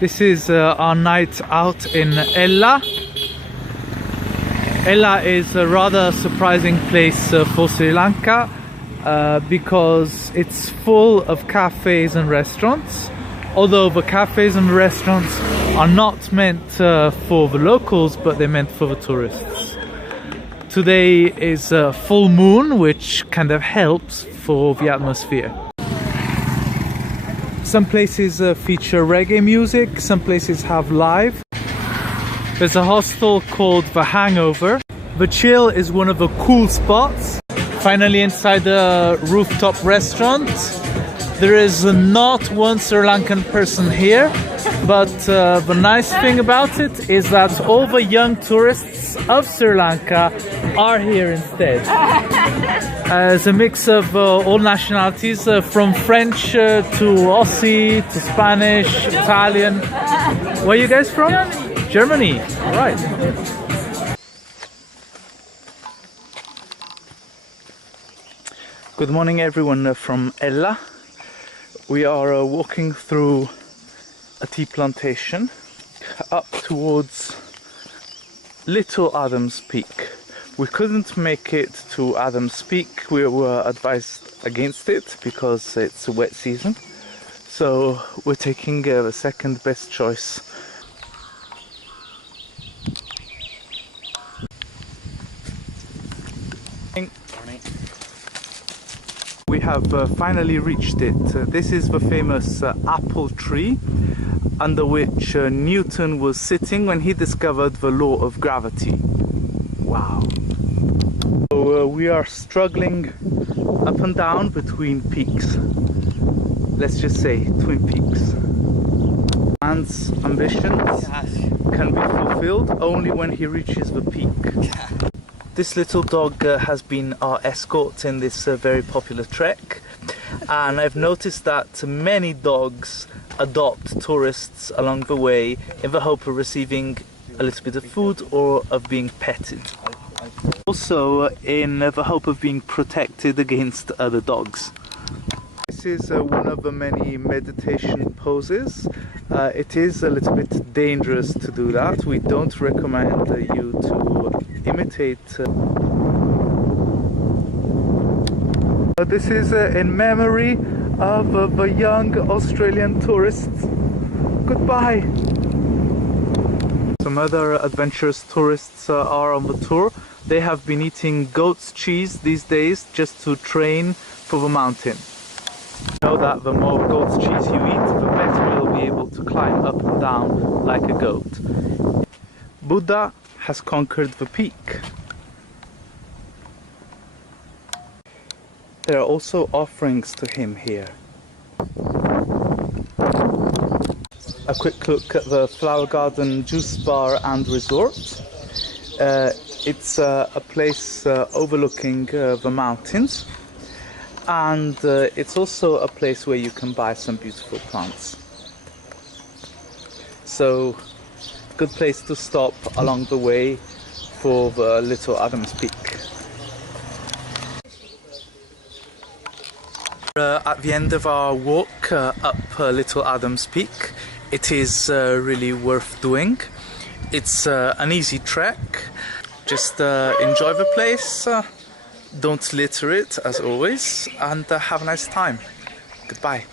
This is our night out in Ella. Ella is a rather surprising place for Sri Lanka because it's full of cafes and restaurants. Although the cafes and restaurants are not meant for the locals, but they're meant for the tourists. Today is a full moon, which kind of helps for the atmosphere. Some places feature reggae music, some places have live. There's a hostel called The Hangover. The Chill is one of the cool spots. Finally inside the rooftop restaurant. There is not one Sri Lankan person here, but the nice thing about it is that all the young tourists of Sri Lanka are here instead. It's a mix of all nationalities, from French to Aussie to Spanish, Italian. Where are you guys from? Germany. All right. Good morning everyone from Ella. We are walking through a tea plantation up towards Little Adams Peak. We couldn't make it to Adams Peak. We were advised against it because it's a wet season. So we're taking the second best choice. We have finally reached it. This is the famous apple tree under which Newton was sitting when he discovered the law of gravity. Wow. So we are struggling up and down between peaks. Let's just say Twin Peaks. Man's ambitions can be fulfilled only when he reaches the peak. This little dog has been our escort in this very popular trek, and I've noticed that many dogs adopt tourists along the way in the hope of receiving a little bit of food or of being petted. Also in the hope of being protected against other dogs. This is one of the many meditation poses. It is a little bit dangerous to do that. We don't recommend you to imitate. This is in memory of the young Australian tourists. Goodbye! Some other adventurous tourists are on the tour. They have been eating goat's cheese these days just to train for the mountain. You know that the more goat's cheese you eat, the better you'll be able to climb up and down like a goat. Buddha has conquered the peak. There are also offerings to him here. A quick look at the Flower Garden Juice Bar and Resort. It's a place overlooking the mountains, and it's also a place where you can buy some beautiful plants. So, good place to stop along the way for the Little Adams Peak. At the end of our walk up Little Adams Peak, it is really worth doing. It's an easy trek. Just enjoy the place, don't litter it as always, and have a nice time. Goodbye.